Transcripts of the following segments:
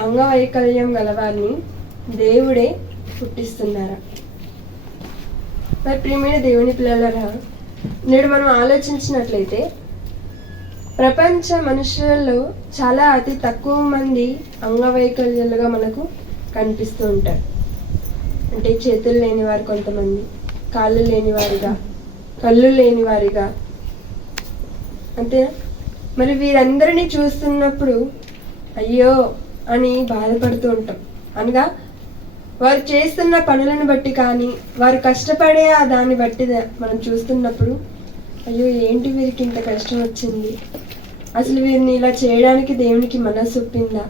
అంగవైకల్యం గలవారిని దేవుడే పుట్టిస్తున్నారా? మరి ప్రియమైన దేవుని పిల్లలరా, నేడు మనం ఆలోచించినట్లయితే ప్రపంచ మనుషులలో చాలా అతి తక్కువ మంది అంగవైకల్యాలుగా మనకు కనిపిస్తూ ఉంటారు. అంటే చేతులు లేనివారు కొంతమంది, కాళ్ళు లేనివారిగా, కళ్ళు లేనివారిగా, అంతేనా? మరి వీరందరినీ చూస్తున్నప్పుడు అయ్యో అని బాధపడుతూ ఉంటాం. అనగా వారు చేస్తున్న పనులను బట్టి కానీ, వారు కష్టపడే ఆ దాన్ని బట్టి మనం చూస్తున్నప్పుడు అయ్యో ఏంటి వీరికి ఇంత కష్టం వచ్చింది, అసలు వీరిని ఇలా చేయడానికి దేవునికి మనసు ఒప్పిందా,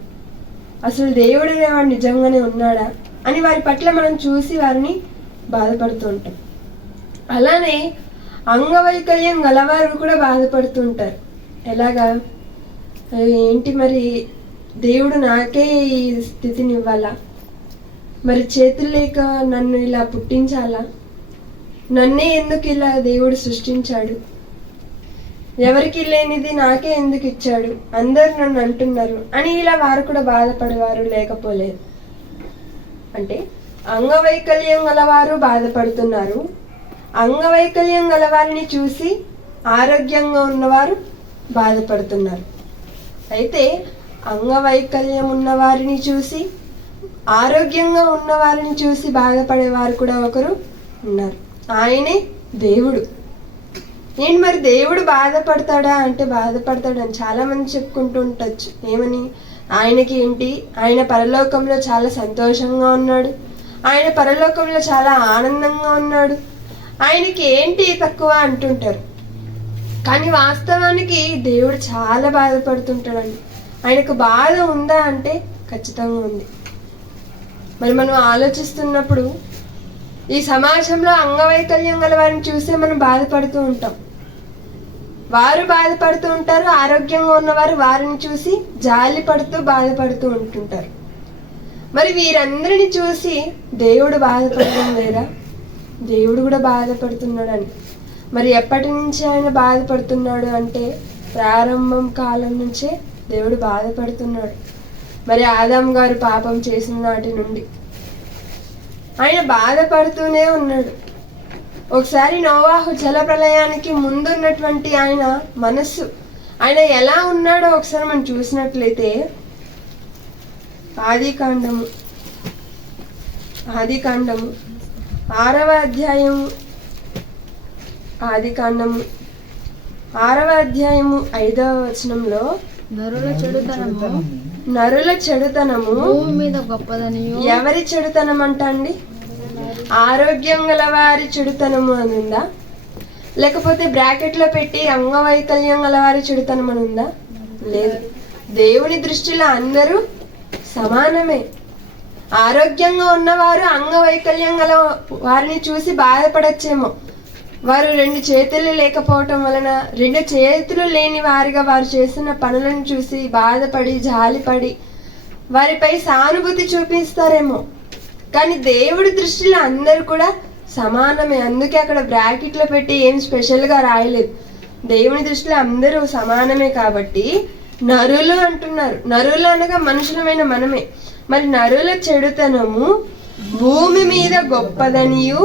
అసలు దేవుడు వాడు నిజంగానే ఉన్నాడా అని వారి పట్ల మనం చూసి వారిని బాధపడుతూ ఉంటాం. అలానే అంగవైకల్యం గలవారు కూడా బాధపడుతూ ఉంటారు. ఎలాగా? ఏంటి మరి దేవుడు నాకే ఈ స్థితిని ఇవ్వాలా, మరి చేతులు లేక నన్ను ఇలా పుట్టించాలా, నన్నే ఎందుకు ఇలా దేవుడు సృష్టించాడు, ఎవరికి లేనిది నాకే ఎందుకు ఇచ్చాడు, అందరు నన్ను అంటున్నారు అని ఇలా వారు కూడా బాధపడేవారు లేకపోలేదు. అంటే అంగవైకల్యం గలవారు బాధపడుతున్నారు, అంగవైకల్యం గలవారిని చూసి ఆరోగ్యంగా ఉన్నవారు బాధపడుతున్నారు. అయితే అంగవైకల్యం ఉన్నవారిని చూసి ఆరోగ్యంగా ఉన్నవారిని చూసి బాధపడేవారు కూడా ఒకరు ఉన్నారు. ఆయనే దేవుడు. ఏంటి మరి దేవుడు బాధపడతాడా అంటే బాధపడతాడని చాలామంది చెప్పుకుంటూ ఉండొచ్చు. ఏమని? ఆయనకి ఏంటి, ఆయన పరలోకంలో చాలా సంతోషంగా ఉన్నాడు, ఆయన పరలోకంలో చాలా ఆనందంగా ఉన్నాడు, ఆయనకి ఏంటి తక్కువ అంటుంటారు. కానీ వాస్తవానికి దేవుడు చాలా బాధపడుతుంటాడండి. ఆయనకు బాధ ఉందా అంటే ఖచ్చితంగా ఉంది. మరి మనం ఆలోచిస్తున్నప్పుడు ఈ సమాజంలో అంగవైకల్యం గల వారిని చూస్తే మనం బాధపడుతూ ఉంటాం. వారు బాధపడుతూ ఉంటారు, ఆరోగ్యంగా ఉన్నవారు వారిని చూసి జాలి పడుతూ బాధపడుతూ ఉంటుంటారు. మరి వీరందరిని చూసి దేవుడు బాధపడడం లేదా? దేవుడు కూడా బాధపడుతున్నాడని. మరి ఎప్పటి నుంచి ఆయన బాధపడుతున్నాడు అంటే ప్రారంభం కాలం నుంచే దేవుడు బాధపడుతున్నాడు. మరి ఆదాం గారు పాపం చేసిన నాటి నుండి ఆయన బాధపడుతూనే ఉన్నాడు. ఒకసారి నోవాహు జల ప్రళయానికి ముందున్నటువంటి ఆయన మనస్సు, ఆయన ఎలా ఉన్నాడో ఒకసారి మనం చూసినట్లయితే ఆదికాండము 6వ అధ్యాయము, ఆదికాండము 6వ అధ్యాయము 5వ వచనంలో నరుల చెడుతనము భూమి మీద గొప్పదనియు. ఎవరి చెడుతనం అంట అండి? ఆరోగ్యం గల వారి చెడుతనము అని ఉందా? లేకపోతే బ్రాకెట్లో పెట్టి అంగవైకల్యం గల వారి చెడుతనం అని ఉందా? లేదు. దేవుని దృష్టిలో అందరూ సమానమే. ఆరోగ్యంగా ఉన్నవారు అంగవైకల్యం గల వారిని చూసి బాధపడచ్చేమో, వారు 2 చేతులు లేకపోవటం వలన 2 చేతులు లేని వారిగా వారు చేస్తున్న పనులను చూసి బాధపడి జాలిపడి వారిపై సానుభూతి చూపిస్తారేమో. కానీ దేవుడి దృష్టిలో అందరూ కూడా సమానమే. అందుకే అక్కడ బ్రాకెట్లో పెట్టి ఏం స్పెషల్గా రాయలేదు. దేవుని దృష్టిలో అందరూ సమానమే కాబట్టి నరులు అంటున్నారు. నరులు అనగా మనుషులమైన మనమే. మరి నరుల చెడుతనము భూమి మీద గొప్పదనియు,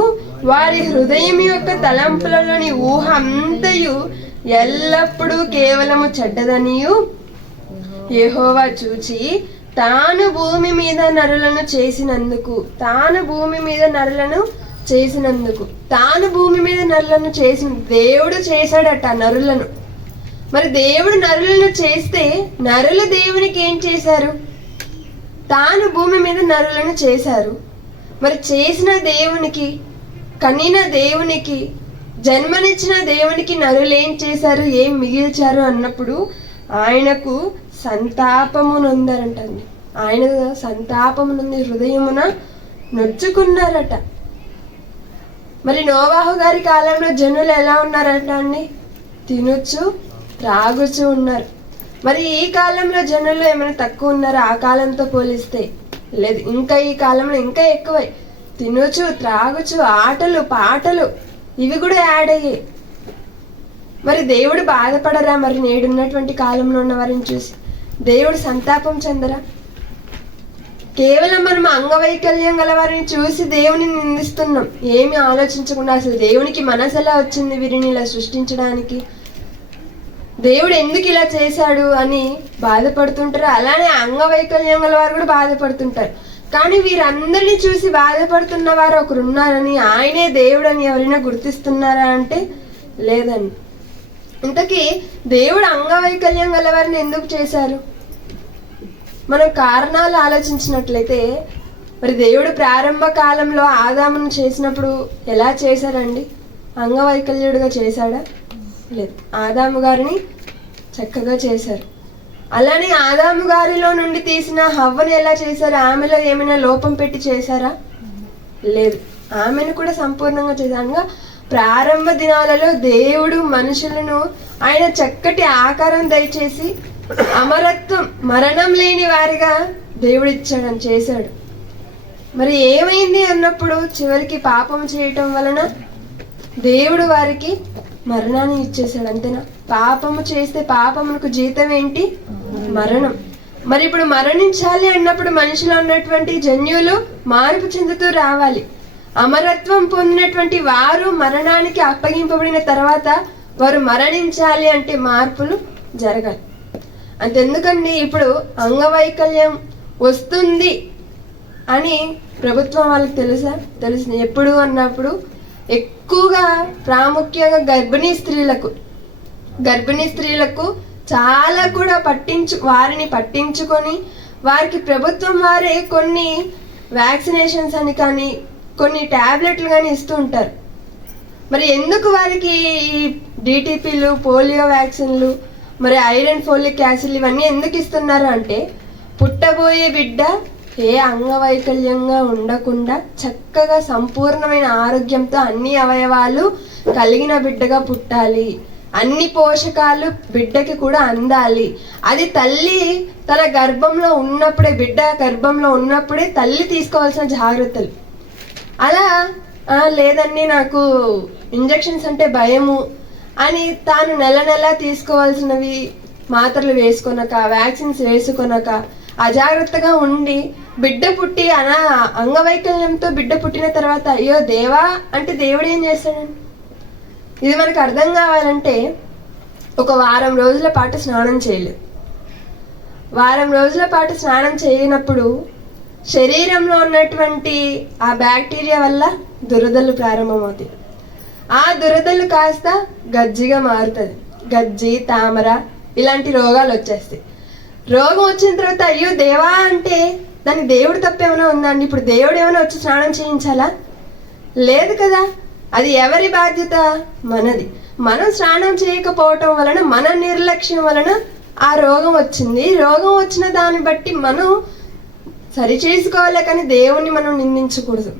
వారి హృదయం యొక్క తలంపులలోని ఊహ అంతయు ఎల్లప్పుడూ కేవలము చెడ్డదనియు యెహోవా చూచి తాను భూమి మీద నరులను చేసినందుకు, తాను భూమి మీద నరులను చేసిన దేవుడు చేశాడట నరులను. మరి దేవుడు నరులను చేస్తే నరులు దేవునికి ఏం చేశారు? తాను భూమి మీద నరులను చేశారు. మరి చేసిన దేవునికి, కనిన దేవునికి, జన్మనిచ్చిన దేవునికి నరులు ఏం చేశారు, ఏం మిగిల్చారు అన్నప్పుడు ఆయనకు సంతాపము నొందారంటండి. ఆయన సంతాపము నుండి హృదయమున నొచ్చుకున్నారట. మరి నోవాహు గారి కాలంలో జనులు ఎలా ఉన్నారట అండి? తినొచ్చు త్రాగుచు ఉన్నారు. మరి ఈ కాలంలో జనులు ఏమైనా తక్కువ ఉన్నారా ఆ కాలంతో పోలిస్తే? లేదు. ఇంకా ఈ కాలంలో ఇంకా ఎక్కువై తినొచ్చు త్రాగుచు, ఆటలు పాటలు ఇవి కూడా యాడ్ అయ్యాయి. మరి దేవుడు బాధపడరా? మరి నేడున్నటువంటి కాలంలో ఉన్న వారిని చూసి దేవుడు సంతాపం చెందరా? కేవలం మనం అంగవైకల్యం గల వారిని చూసి దేవుని నిందిస్తున్నాం, ఏమి ఆలోచించకుండా అసలు దేవునికి మనసు ఎలా వచ్చింది వీరిని ఇలా సృష్టించడానికి, దేవుడు ఎందుకు ఇలా చేశాడు అని బాధపడుతుంటారు. అలానే అంగవైకల్యం గల వారు కూడా బాధపడుతుంటారు. కానీ వీరందరినీ చూసి బాధపడుతున్న వారు ఒకరు ఉన్నారని, ఆయనే దేవుడు అని ఎవరైనా గుర్తిస్తున్నారా అంటే లేదండి. ఇంతకీ దేవుడు అంగవైకల్యం గల వారిని ఎందుకు చేశారు? మనం కారణాలు ఆలోచించినట్లయితే, మరి దేవుడు ప్రారంభ కాలంలో ఆదామును చేసినప్పుడు ఎలా చేశారండి? అంగవైకల్యుడిగా చేశాడా? లేదు, ఆదాము గారిని చక్కగా చేశారు. అలానే ఆదాము గారిలో నుండి తీసిన హవ్వని ఎలా చేశారు? ఆమెలో ఏమైనా లోపం పెట్టి చేశారా? లేదు, ఆమెను కూడా సంపూర్ణంగా చేశానుగా. ప్రారంభ దినాలలో దేవుడు మనుషులను ఆయన చక్కటి ఆకారం దయచేసి అమరత్వం, మరణం లేని వారిగా దేవుడు ఇచ్చాడని చేశాడు. మరి ఏమైంది అన్నప్పుడు చివరికి పాపం చేయటం వలన దేవుడు వారికి మరణాన్ని ఇచ్చేసాడు. అంతేనా? పాపము చేస్తే పాపమునకు జీతం ఏంటి? మరణం. మరి ఇప్పుడు మరణించాలి అన్నప్పుడు మనిషిలో ఉన్నటువంటి జన్యువులు మార్పు చెందుతూ రావాలి. అమరత్వం పొందినటువంటి వారు మరణానికి అప్పగింపబడిన తర్వాత వారు మరణించాలి అంటే మార్పులు జరగాలి. అంతెందుకండి, ఇప్పుడు అంగవైకల్యం వస్తుంది అని ప్రభుత్వం వాళ్ళకి తెలుసు. ఎప్పుడు అన్నప్పుడు ఎక్కువగా ప్రాముఖ్యంగా గర్భిణీ స్త్రీలకు చాలా కూడా వారిని పట్టించుకొని వారికి ప్రభుత్వం వారే కొన్ని వ్యాక్సినేషన్స్ అని కానీ కొన్ని ట్యాబ్లెట్లు కానీ ఇస్తూ ఉంటారు. మరి ఎందుకు వారికి ఈ డిటిపిలు, పోలియో వ్యాక్సిన్లు, మరి ఐరన్, ఫోలిక్ యాసిడ్ ఇవన్నీ ఎందుకు ఇస్తున్నారు అంటే, పుట్టబోయే బిడ్డ ఏ అంగవైకల్యంగా ఉండకుండా చక్కగా సంపూర్ణమైన ఆరోగ్యంతో అన్ని అవయవాలు కలిగిన బిడ్డగా పుట్టాలి, అన్ని పోషకాలు బిడ్డకి కూడా అందాలి. అది తల్లి తన గర్భంలో ఉన్నప్పుడే, బిడ్డ గర్భంలో ఉన్నప్పుడే తల్లి తీసుకోవాల్సిన జాగ్రత్తలు. అలా లేదండి నాకు ఇంజెక్షన్స్ అంటే భయము అని తాను నెల తీసుకోవాల్సినవి మాత్రలు వేసుకొనక, వ్యాక్సిన్స్ వేసుకొనక అజాగ్రత్తగా ఉండి బిడ్డ పుట్టి అంగవైకల్యంతో బిడ్డ పుట్టిన తర్వాత అయ్యో దేవా అంటే దేవుడు ఏం చేస్తాడండి? ఇది మనకు అర్థం కావాలంటే ఒక వారం రోజుల పాటు స్నానం చేయలేదు. వారం రోజుల పాటు స్నానం చేయనప్పుడు శరీరంలో ఉన్నటువంటి ఆ బ్యాక్టీరియా వల్ల దురదలు ప్రారంభమవుతాయి. ఆ దురదలు కాస్త గజ్జిగా మారుతుంది. గజ్జి, తామర ఇలాంటి రోగాలు వచ్చేస్తాయి. రోగం వచ్చిన తర్వాత అయ్యో దేవా అంటే దాన్ని దేవుడు తప్పేమైనా ఉందండి? ఇప్పుడు దేవుడు ఏమైనా వచ్చి స్నానం చేయించాలా? లేదు కదా. అది ఎవరి బాధ్యత? మనది. మనం స్నానం చేయకపోవటం వలన, మన నిర్లక్ష్యం వలన ఆ రోగం వచ్చింది. రోగం వచ్చిన దాన్ని బట్టి మనం సరి చేసుకోవాలి, కానీ దేవుణ్ణి మనం నిందించకూడదు.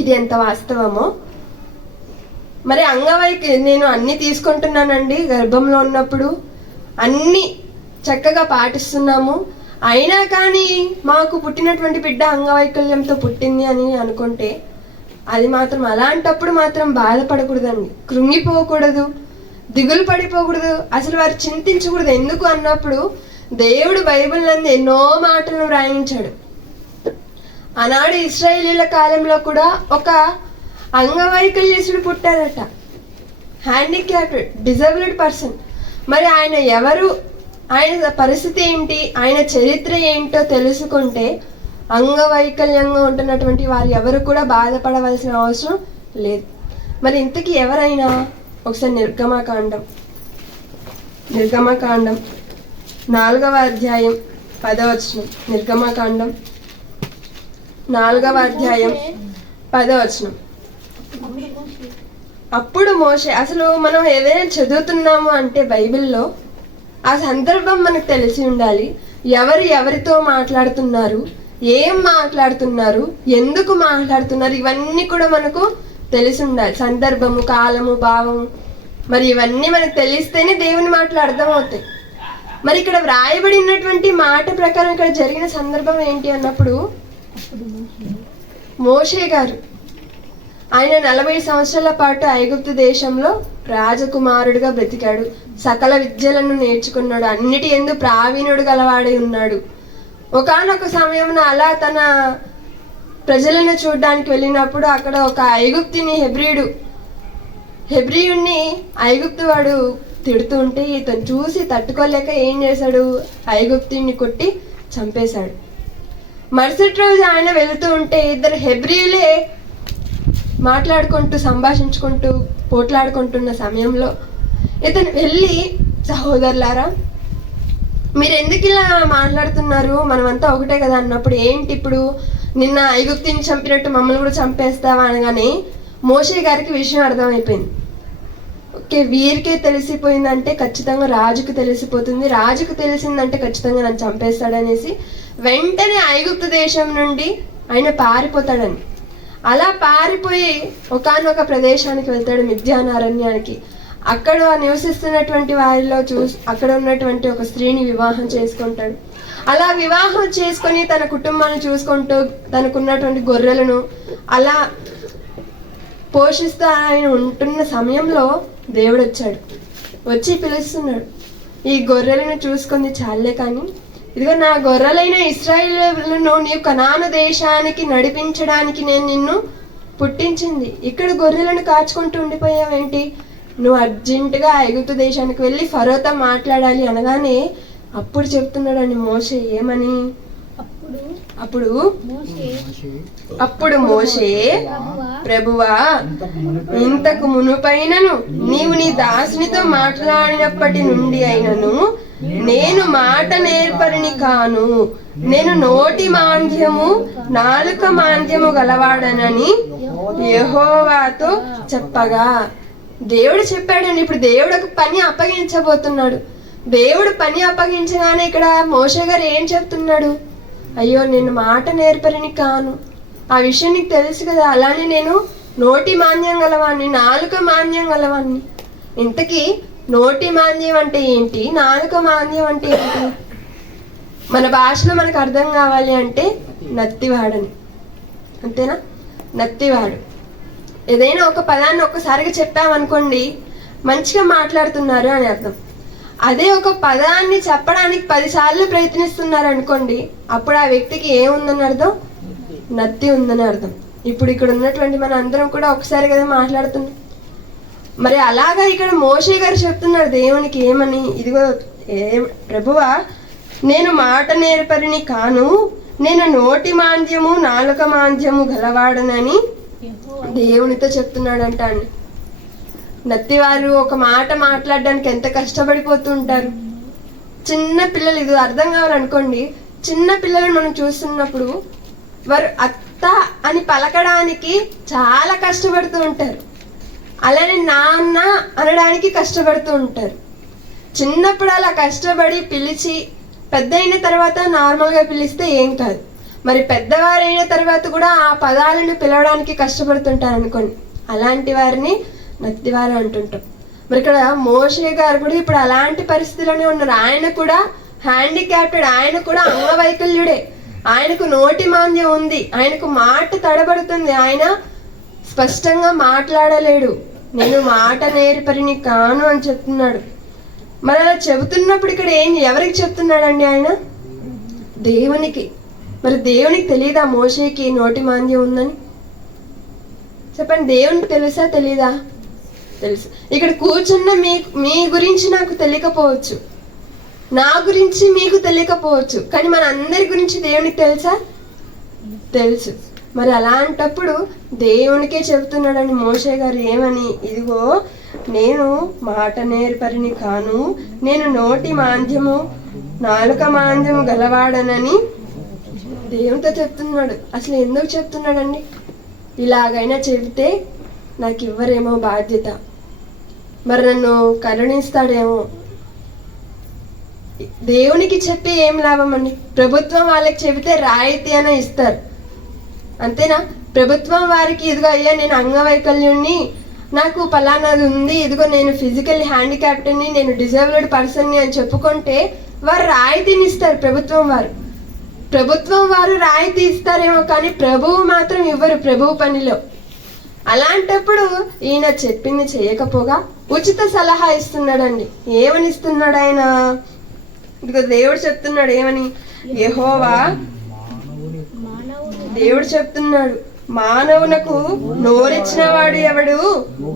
ఇది ఎంత వాస్తవమో. మరి నేను అన్ని తీసుకుంటున్నానండి, గర్భంలో ఉన్నప్పుడు అన్ని చక్కగా పాటిస్తున్నాము, అయినా కానీ మాకు పుట్టినటువంటి బిడ్డ అంగవైకల్యంతో పుట్టింది అని అనుకుంటే అది మాత్రం, అలాంటప్పుడు మాత్రం బాధపడకూడదండి, కృంగిపోకూడదు, దిగులు పడిపోకూడదు, అసలు వారు చింతించకూడదు. ఎందుకు అన్నప్పుడు దేవుడు బైబిల్ నందు ఎన్నో మాటలను వ్రాయించాడు. ఆనాడు ఇశ్రాయేలీల కాలంలో కూడా ఒక అంగవైకల్యసుడు పుట్టారట, హ్యాండిక్యాప్డ్, డిజేబుల్డ్ పర్సన్. మరి ఆయన ఎవరు, ఆయన పరిస్థితి ఏంటి, ఆయన చరిత్ర ఏంటో తెలుసుకుంటే అంగవైకల్యంగా ఉంటున్నటువంటి వారు ఎవరు కూడా బాధపడవలసిన అవసరం లేదు. మరి ఇంతకీ ఎవరైనా ఒకసారి నిర్గమకాండం 4వ అధ్యాయం 10వ వచనం. నిర్గమకాండం 4వ అధ్యాయం 10వ వచనం. అప్పుడు మోషే, అసలు మనం ఏదైనా చదువుతున్నాము అంటే బైబిల్లో ఆ సందర్భం మనకు తెలిసి ఉండాలి. ఎవరితో మాట్లాడుతున్నారు, ఏం మాట్లాడుతున్నారు, ఎందుకు మాట్లాడుతున్నారు, ఇవన్నీ కూడా మనకు తెలిసి ఉండాలి. సందర్భము, కాలము, భావము, మరి ఇవన్నీ మనకు తెలిస్తేనే దేవుని మాటలు అర్థమవుతాయి. మరి ఇక్కడ వ్రాయబడినటువంటి మాట ప్రకారం ఇక్కడ జరిగిన సందర్భం ఏంటి అన్నప్పుడు, మోషే గారు ఆయన 40 సంవత్సరాల పాటు ఐగుప్తు దేశంలో రాజకుమారుడిగా బ్రతికాడు. సకల విద్యలను నేర్చుకున్నాడు, అన్నిటి యందు ప్రావీణ్యుడు గలవాడై ఉన్నాడు. ఒకానొక సమయంలో అలా తన ప్రజలను చూడడానికి వెళ్ళినప్పుడు అక్కడ ఒక ఐగుప్తుని హెబ్రీయుణ్ణి ఐగుప్తు వాడు తిడుతూ ఉంటే ఇతను చూసి తట్టుకోలేక ఏం చేశాడు, ఐగుప్తుని కొట్టి చంపేశాడు. మరుసటి రోజు ఆయన వెళుతూ ఉంటే ఇద్దరు హెబ్రీయులే మాట్లాడుకుంటూ సంభాషించుకుంటూ పోట్లాడుకుంటున్న సమయంలో ఇతను వెళ్ళి, సహోదరులారా మీరు ఎందుకు ఇలా మాట్లాడుతున్నారు, మనమంతా ఒకటే కదా అన్నప్పుడు, ఏంటి ఇప్పుడు నిన్న ఐగుప్తుని చంపినట్టు మమ్మల్ని కూడా చంపేస్తావా అనగానే మోషే గారికి విషయం అర్థమైపోయింది. ఓకే, వీరికే తెలిసిపోయిందంటే ఖచ్చితంగా రాజుకు తెలిసిపోతుంది, రాజుకు తెలిసిందంటే ఖచ్చితంగా నన్ను చంపేస్తాడనేసి వెంటనే ఐగుప్తు దేశం నుండి ఆయన పారిపోతాడని. అలా పారిపోయి ఒకానొక ప్రదేశానికి వెళ్తాడు, మిద్యాన్ అరణ్యానికి. అక్కడ నివసిస్తున్నటువంటి వారిలో అక్కడ ఉన్నటువంటి ఒక స్త్రీని వివాహం చేసుకుంటాడు. అలా వివాహం చేసుకొని తన కుటుంబాన్ని చూసుకుంటూ తనకున్నటువంటి గొర్రెలను అలా పోషిస్తూ ఆయన ఉంటున్న సమయంలో దేవుడు వచ్చి పిలుస్తున్నాడు, ఈ గొర్రెలను చూసుకుంది చాలే కానీ ఇదిగో నా గొర్రెలైన ఇశ్రాయేలును నీవు కనాను దేశానికి నడిపించడానికి నేను నిన్ను పుట్టించింది, ఇక్కడ గొర్రెలను కాచుకుంటూ ఉండిపోయావేంటి, నువ్వు అర్జెంటుగా ఐగుప్తు దేశానికి వెళ్ళి ఫరోతో మాట్లాడాలి అనగానే అప్పుడు చెప్తున్నాడండి మోషే ఏమని, అప్పుడు మోషే ప్రభువా ఇంతకు మునుపైనను నీవు నీ దాసునితో మాట్లాడినప్పటి నుండి అయినను నేను మాట నేర్పరిని కాను, నేను నోటి మాంద్యము నాలుక మాంద్యము గలవాడనని యెహోవాతో చెప్పగా. దేవుడు చెప్పాడండి. ఇప్పుడు దేవుడు ఒక పని అప్పగించబోతున్నాడు. దేవుడు పని అప్పగించగానే ఇక్కడ మోషే గారు ఏం చెప్తున్నాడు, అయ్యో నేను మాట నేర్పరిని కాను, ఆ విషయం నీకు తెలుసు కదా, అలానే నేను నోటి మాంద్యం గలవాణ్ణి, నాలుక మాంద్యం గలవాణ్ణి. ఇంతకీ నోటి మాంద్యం అంటే ఏంటి, నాలుక మాంద్యం అంటే ఏంటి? మన భాషలో మనకు అర్థం కావాలి అంటే నత్తివాడని, అంతేనా? నత్తివాడు. ఏదైనా ఒక పదాన్ని ఒక్కసారిగా చెప్పామనుకోండి మంచిగా మాట్లాడుతున్నారు అని అర్థం. అదే ఒక పదాన్ని చెప్పడానికి 10 సార్లు ప్రయత్నిస్తున్నారు అనుకోండి, అప్పుడు ఆ వ్యక్తికి ఏముందని అర్థం, నత్తి ఉందని అర్థం. ఇప్పుడు ఇక్కడ ఉన్నటువంటి మన అందరం కూడా ఒకసారి కదా మాట్లాడుతున్నాం. మరి అలాగా ఇక్కడ మోషే గారు చెప్తున్నారు దేవునికి ఏమని, ఇదిగో ప్రభువా నేను మాట నేర్పరిని కాను, నేను నోటి మాంద్యము నాలుక మాంద్యము గలవాడనని దేవునితో చెప్తున్నాడంట అండి. నత్తివారు ఒక మాట మాట్లాడడానికి ఎంత కష్టపడిపోతూ ఉంటారు. చిన్న పిల్లలు, ఇది అర్థం కావాలనుకోండి, చిన్న పిల్లలను మనం చూస్తున్నప్పుడు వారు అత్త అని పలకడానికి చాలా కష్టపడుతూ ఉంటారు, అలానే నాన్న అనడానికి కష్టపడుతూ ఉంటారు. చిన్నప్పుడు అలా కష్టపడి పిలిచి పెద్ద అయిన తర్వాత నార్మల్గా పిలిస్తే ఏం కాదు, మరి పెద్దవారైన తర్వాత కూడా ఆ పదాలను పిలవడానికి కష్టపడుతుంటారు అనుకోండి, అలాంటి వారిని నత్తివారు అంటుంటాం. మరి ఇక్కడ మోషే గారు కూడా ఇప్పుడు అలాంటి పరిస్థితిలోనే ఉన్నారు. ఆయన కూడా హ్యాండిక్యాప్టెడ్, ఆయన కూడా అంగవైకల్యుడే, ఆయనకు నోటి మాంద్యం ఉంది, ఆయనకు మాట తడబడుతుంది, ఆయన స్పష్టంగా మాట్లాడలేడు. నేను మాట నేర్పరిని కాను అని చెప్తున్నాడు. మరి అలా చెబుతున్నప్పుడు ఇక్కడ ఎవరికి చెప్తున్నాడండి ఆయన? దేవునికి. మరి దేవునికి తెలియదా మోషేకి నోటి మాంద్యం ఉందని? చెప్పండి, దేవునికి తెలుసా తెలీదా? తెలుసు. ఇక్కడ కూర్చున్న మీ గురించి నాకు తెలియకపోవచ్చు, నా గురించి మీకు తెలియకపోవచ్చు, కానీ మన అందరి గురించి దేవునికి తెలుసా? తెలుసు. మరి అలాంటప్పుడు దేవునికే చెబుతున్నాడని మోషే గారు ఏమని, ఇదిగో నేను మాట నేర్పరిని కాను, నేను నోటి మాంద్యము నాలుక మాంద్యము గలవాడనని దేవునితో చెప్తున్నాడు. అసలు ఎందుకు చెప్తున్నాడండి? ఇలాగైనా చెబితే నాకు ఇవ్వరేమో బాధ్యత, మరి నన్ను కరుణిస్తాడేమో. దేవునికి చెప్పి ఏం లాభం అండి? ప్రభుత్వం వాళ్ళకి చెబితే రాయితీ అని ఇస్తారు, అంతేనా? ప్రభుత్వం వారికి ఇదిగో అయ్యా నేను అంగవైకల్యుణ్ణి, నాకు పలానాది ఉంది, ఇదిగో నేను ఫిజికల్ హ్యాండిక్యాప్డ్ని, నేను డిజేబుల్డ్ పర్సన్ని అని చెప్పుకుంటే వారు రాయితీని ఇస్తారు. ప్రభుత్వం వారు రాయితీ ఇస్తారేమో, కానీ ప్రభువు మాత్రం ఇవ్వరు ప్రభువు పనిలో. అలాంటప్పుడు ఈయన చెప్పింది చేయకపోగా ఉచిత సలహా ఇస్తున్నాడండి. ఏమని ఇస్తున్నాడు ఆయన? ఇదిగో దేవుడు చెప్తున్నాడు ఏమని, యెహోవా దేవుడు చెప్తున్నాడు, మానవునకు నోరిచ్చిన వాడు ఎవడు?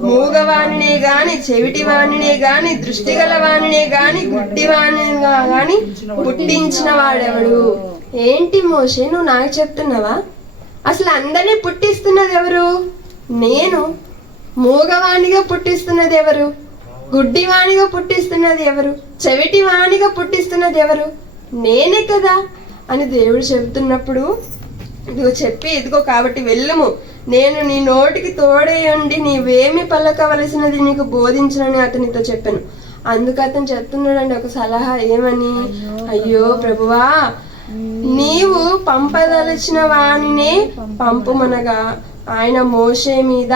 మూగవాణినే గాని, చెవిటి వాణినే గాని, దృష్టి గల వాణినే గాని, గుడ్డి వాణిని గాని పుట్టించిన వాడెవడు? ఏంటి మోషే, నువ్వు నాకు చెప్తున్నావా? అసలు అందరినీ పుట్టిస్తున్నది ఎవరు? నేను. మూగవాణిగా పుట్టిస్తున్నది ఎవరు? గుడ్డివాణిగా పుట్టిస్తున్నది ఎవరు? చెవిటి వాణిగా పుట్టిస్తున్నది ఎవరు? నేనే కదా అని దేవుడు చెబుతున్నప్పుడు, ఇదిగో చెప్పి, ఇదిగో కాబట్టి వెళ్ళుము, నేను నీ నోటికి తోడేయండి, నీవేమి పలకవలసినది నీకు బోధించనని అతనితో చెప్పాను. అందుకు అతను చెప్తున్నాడండి ఒక సలహా, ఏమని? అయ్యో ప్రభువా, నీవు పంపదలిచిన వాణినే పంపుమనగా ఆయన మోషే మీద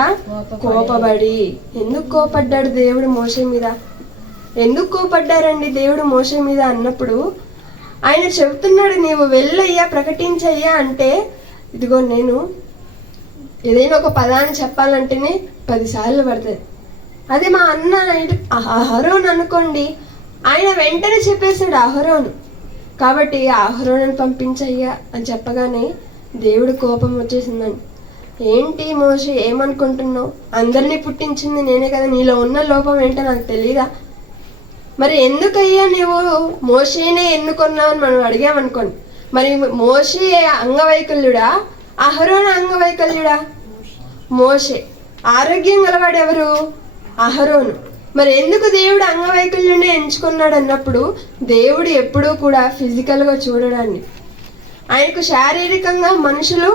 కోపబడి. ఎందుకు కోపడ్డాడు దేవుడు మోషే మీద? ఎందుకు కోపడ్డారండి దేవుడు మోషే మీద అన్నప్పుడు, ఆయన చెబుతున్నాడు, నీవు వెళ్ళయ్యా, ప్రకటించయ్యా అంటే, ఇదిగో నేను ఏదైనా ఒక పదాన్ని చెప్పాలంటేనే 10 సార్లు పడుతుంది. అదే మా అన్న అహరోన్ అనుకోండి, ఆయన వెంటనే చెప్పేశాడు అహరోను. కాబట్టి అహరోను పంపించయ్యా అని చెప్పగానే దేవుడు కోపం వచ్చేసిందండి. ఏంటి మోషే, ఏమనుకుంటున్నావు? అందరినీ పుట్టించింది నేనే కదా, నీలో ఉన్న లోపం ఏంటో నాకు తెలీదా? మరి ఎందుకయ్యా నీవు మోషేనే ఎన్నుకున్నావు అని మనం అడిగామనుకోండి, మరి మోషే అంగవైకల్యుడా, అహరోను అంగవైకల్యుడా? మోషే. ఆరోగ్యం గలవాడు ఎవరు? అహరోను. మరి ఎందుకు దేవుడు అంగవైకల్యునే ఎంచుకున్నాడు అన్నప్పుడు, దేవుడు ఎప్పుడూ కూడా ఫిజికల్గా చూడడాన్ని, ఆయనకు శారీరకంగా మనుషులు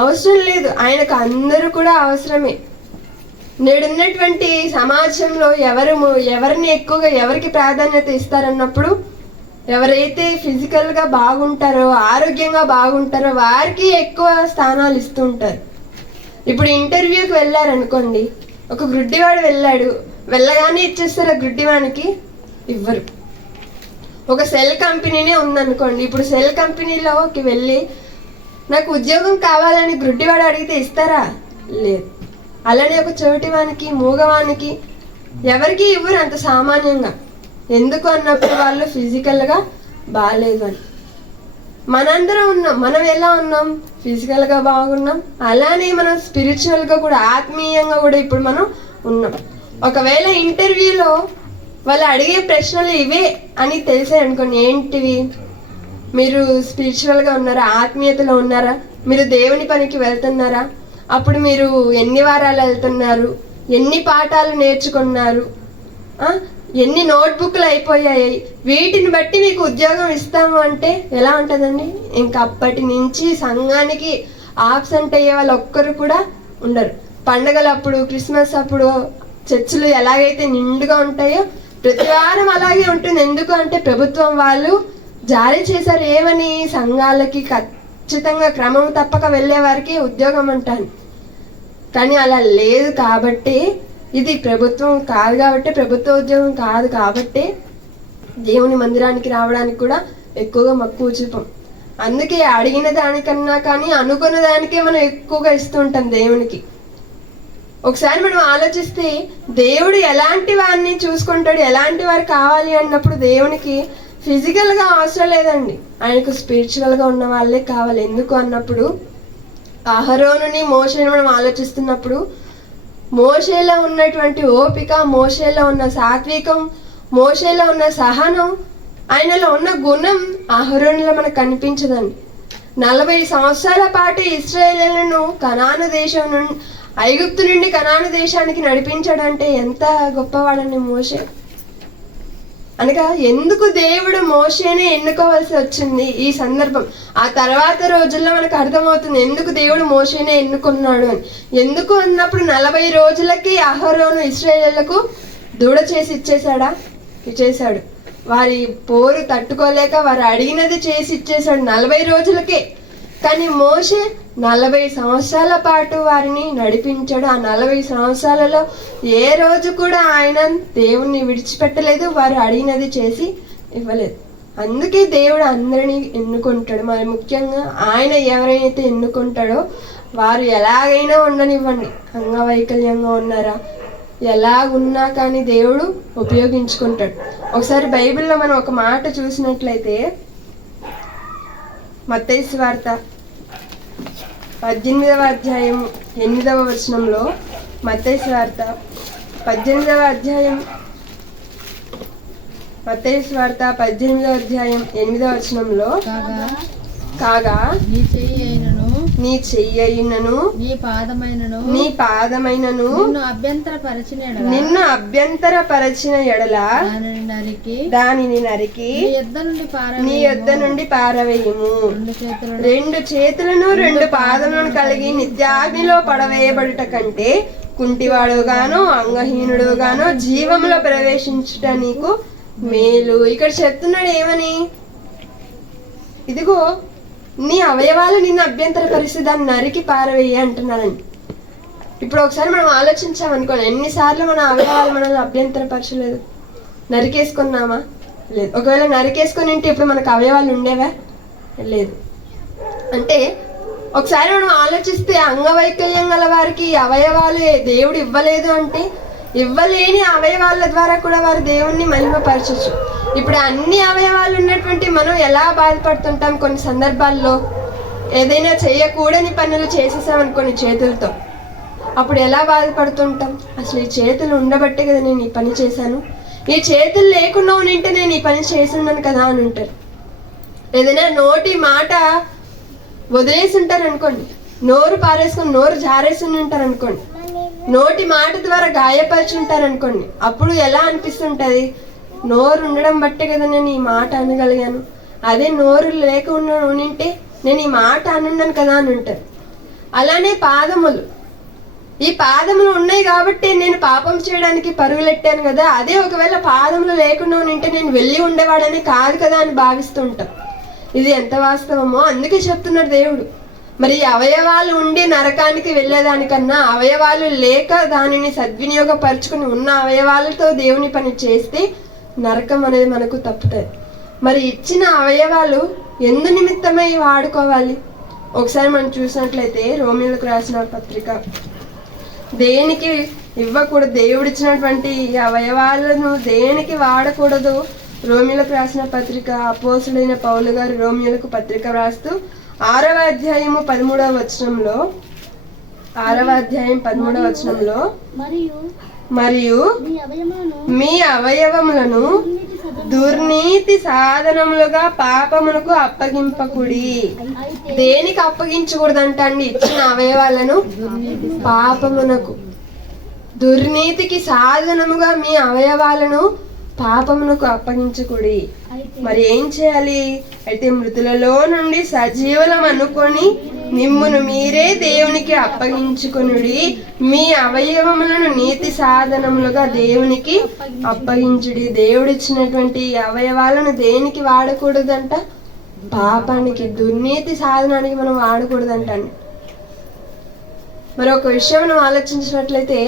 అవసరం లేదు, ఆయనకు అందరూ కూడా అవసరమే. నేడున్నటువంటి సమాజంలో ఎవరిని ఎక్కువగా ఎవరికి ప్రాధాన్యత ఇస్తారన్నప్పుడు, ఎవరైతే ఫిజికల్గా బాగుంటారో, ఆరోగ్యంగా బాగుంటారో వారికి ఎక్కువ స్థానాలు ఇస్తూ ఉంటారు. ఇప్పుడు ఇంటర్వ్యూకి వెళ్ళారనుకోండి, ఒక గుడ్డివాడు వెళ్ళాడు, వెళ్ళగానే ఇచ్చేస్తారు, గుడ్డివానికి ఇవ్వరు. ఒక సెల్ కంపెనీనే ఉందనుకోండి, ఇప్పుడు సెల్ కంపెనీలోకి వెళ్ళి నాకు ఉద్యోగం కావాలని గుడ్డివాడు అడిగితే ఇస్తారా? లేదు. అలానే ఒక చెవిటివానికి, మూగవానికి ఎవరికి ఇవ్వరు అంత సామాన్యంగా. ఎందుకు అన్నప్పుడు వాళ్ళు ఫిజికల్గా బాగాలేదు అని. మనందరం ఉన్నాం, మనం ఎలా ఉన్నాం? ఫిజికల్గా బాగున్నాం, అలానే మనం స్పిరిచువల్గా కూడా, ఆత్మీయంగా కూడా ఇప్పుడు మనం ఉన్నాం. ఒకవేళ ఇంటర్వ్యూలో వాళ్ళు అడిగే ప్రశ్నలు ఇవే అని తెలిసాయి అనుకోండి, ఏంటివి? మీరు స్పిరిచువల్గా ఉన్నారా? ఆత్మీయతలో ఉన్నారా? మీరు దేవుని పనికి వెళ్తున్నారా? అప్పుడు మీరు ఎన్ని వారాలు వెళ్తున్నారు? ఎన్ని పాఠాలు నేర్చుకున్నారు? ఎన్ని నోట్బుక్లు అయిపోయాయి? వీటిని బట్టి మీకు ఉద్యోగం ఇస్తాము అంటే ఎలా ఉంటుందండి? ఇంకా అప్పటి నుంచి సంఘానికి ఆబ్సెంట్ అయ్యే వాళ్ళు ఒక్కరు కూడా ఉండరు. పండగలప్పుడు, క్రిస్మస్ అప్పుడు చర్చిలు ఎలాగైతే నిండుగా ఉంటాయో ప్రతి వారం అలాగే ఉంటుంది. ఎందుకు అంటే ప్రభుత్వం వాళ్ళు జారీ చేశారు, ఏమని? సంఘాలకి ఖచ్చితంగా క్రమం తప్పక వెళ్ళే వారికి ఉద్యోగం అంటాను. కానీ అలా లేదు కాబట్టి, ఇది ప్రభుత్వం కాదు కాబట్టి, ప్రభుత్వ ఉద్యోగం కాదు కాబట్టి దేవుని మందిరానికి రావడానికి కూడా ఎక్కువగా మక్కువ చూపం. అందుకే అడిగిన దానికన్నా కానీ అనుకున్న దానికే మనం ఎక్కువగా ఇస్తూ ఉంటాం దేవునికి. ఒకసారి మనం ఆలోచిస్తే దేవుడు ఎలాంటి వారిని చూసుకుంటాడు, ఎలాంటి వారు కావాలి అన్నప్పుడు దేవునికి ఫిజికల్గా అవసరం లేదండి, ఆయనకు స్పిరిచువల్గా ఉన్న వాళ్ళే కావాలి. ఎందుకు అన్నప్పుడు, అహరోనుని మోషేని మనం ఆలోచిస్తున్నప్పుడు, మోషేలో ఉన్నటువంటి ఓపిక, మోషేలో ఉన్న సాత్వికం, మోషేలో ఉన్న సహనం, ఆయనలో ఉన్న గుణం అహరోనులో మనకు కనిపించదండి. 40 సంవత్సరాల పాటు ఇశ్రాయేలును కనాను దేశం నుండి, ఐగుప్తు నుండి కనాను దేశానికి నడిపించాడంటే ఎంత గొప్పవాడండి మోషే. అనగా ఎందుకు దేవుడు మోషేనే ఎన్నుకోవాల్సి వచ్చింది ఈ సందర్భం? ఆ తర్వాత రోజుల్లో మనకు అర్థమవుతుంది ఎందుకు దేవుడు మోషేనే ఎన్నుకున్నాడు అని. ఎందుకు అన్నప్పుడు 40 రోజులకి అహరోను ఇశ్రాయేలులకు దూడ చేసి ఇచ్చేశాడా? ఇచ్చేశాడు. వారి పోరు తట్టుకోలేక వారు అడిగినది చేసి ఇచ్చేశాడు 40 రోజులకే. కానీ మోషే 40 సంవత్సరాల పాటు వారిని నడిపించాడు. ఆ 40 సంవత్సరాలలో ఏ రోజు కూడా ఆయన దేవుణ్ణి విడిచిపెట్టలేదు, వారు అడిగినది చేసి ఇవ్వలేదు. అందుకే దేవుడు అందరినీ ఎన్నుకుంటాడు. మరి ముఖ్యంగా ఆయన ఎవరైతే ఎన్నుకుంటాడో వారు ఎలాగైనా ఉండనివ్వండి, అంగవైకల్యంగా ఉన్నారా, ఎలాగున్నా కానీ దేవుడు ఉపయోగించుకుంటాడు. ఒకసారి బైబిల్లో మనం ఒక మాట చూసినట్లయితే, మత్తయి సువార్త 18వ అధ్యాయం 8వ వచనంలో, మత్తయి సువార్త 18వ అధ్యాయం 8వ వచనంలో, కాగా నీ చెయ్యైనను నీ పాదమైనను నిన్ను అభ్యంతరపరచిన ఎడల దానిని నరికి నీ యొద్ద నుండి పారవేయుము. 2 చేతులను 2 పాదములను కలిగి నిత్యాగ్నిలో పడవేయబడుట కంటే కుంటివాడుగానో అంగహీనుడుగానో జీవంలో ప్రవేశించుట నీకు మేలు. ఇక్కడ చెప్తున్నాడు ఏమని, ఇదిగో నీ అవయవాలు నిన్ను అభ్యంతర పరిస్థితి దాన్ని నరికి పారవేయి అంటున్నారండి. ఇప్పుడు ఒకసారి మనం ఆలోచించామనుకోండి, ఎన్నిసార్లు మన అవయవాలు మనల్ని అభ్యంతర పరచలేదు, నరికేసుకున్నామా? లేదు. ఒకవేళ నరికేసుకుని ఉంటే ఇప్పుడు మనకు అవయవాలు ఉండేవా? లేదు. అంటే ఒకసారి మనం ఆలోచిస్తే అంగవైకల్యం గల వారికి అవయవాలు దేవుడు ఇవ్వలేదు అంటే, ఇవ్వలేని అవయవాల ద్వారా కూడా వారు దేవుణ్ణి మహిమపరచచ్చు. ఇప్పుడు అన్ని అవయవాలు ఉన్నటువంటి మనం ఎలా బాధపడుతుంటాం? కొన్ని సందర్భాల్లో ఏదైనా చేయకూడని పనులు చేసేసామనుకోని చేతులతో, అప్పుడు ఎలా బాధపడుతుంటాం? అసలు ఈ చేతులు ఉండబట్టే కదా నేను ఈ పని చేశాను, ఈ చేతులు లేకుండా ఉంటే నేను ఈ పని చేస్తున్నాను కదా అని ఉంటారు. ఏదైనా నోటి మాట వదిలేసి ఉంటారు అనుకోండి, నోరు పారేసుకొని నోరు జారేసి ఉంటారు అనుకోండి, నోటి మాట ద్వారా గాయపరిచి ఉంటారు అనుకోండి, అప్పుడు ఎలా అనిపిస్తుంటది? నోరు ఉండడం బట్టే కదా నేను ఈ మాట అనగలిగాను, అదే నోరు లేకుండా ఉంటే నేను ఈ మాట అనున్నాను కదా అని ఉంటారు. అలానే పాదములు, ఈ పాదములు ఉన్నాయి కాబట్టి నేను పాపం చేయడానికి పరుగులెట్టాను కదా, అదే ఒకవేళ పాదములు లేకుండా ఉంటే నేను వెళ్ళి ఉండేవాడని కాదు కదా అని భావిస్తుంటాం. ఇది ఎంత వాస్తవమో అందుకే చెప్తున్నాడు దేవుడు. మరి అవయవాలు ఉండి నరకానికి వెళ్ళేదానికన్నా అవయవాలు లేక దానిని సద్వినియోగపరుచుకుని ఉన్న అవయవాలతో దేవుని పని చేస్తే నరకం అనేది మనకు తప్పుతుంది. మరి ఇచ్చిన అవయవాలు ఎందు నిమిత్తమై వాడుకోవాలి? ఒకసారి మనం చూసినట్లయితే రోమియోలకు రాసిన పత్రిక, దేనికి ఇవ్వకూడదు, దేవుడిచ్చినటువంటి అవయవాలను దేనికి వాడకూడదు. రోమియోలకు రాసిన పత్రిక, అపోస్తులైన పౌలు గారు రోమియోలకు పత్రిక రాస్తూ 6వ అధ్యాయము 13వ వచనంలో, 6వ అధ్యాయం 13వ వచనంలో, మరియు మీ అవయవములను దుర్నీతి సాధనములుగా పాపమునకు అప్పగింపకుడి. దేనికి అప్పగించకూడదంట అండి? ఇచ్చిన అవయవాలను పాపమునకు, దుర్నీతికి సాధనముగా మీ అవయవాలను పాపమునకు అప్పగించకుడి. మరి ఏం చేయాలి? అయితే మృతులలో నుండి సజీవులం అనుకొని మిమ్మును మీరే దేవునికి అప్పగించుకొనుడి, మీ అవయవములను నీతి సాధనములుగా దేవునికి అప్పగించుడి. దేవుడిచ్చినటువంటి అవయవాలను దేనికి వాడకూడదంట? పాపానికి, దుర్నీతి సాధనానికి మనం వాడకూడదంట. మరి ఒక విషయం మనం ఆలోచించినట్లయితే,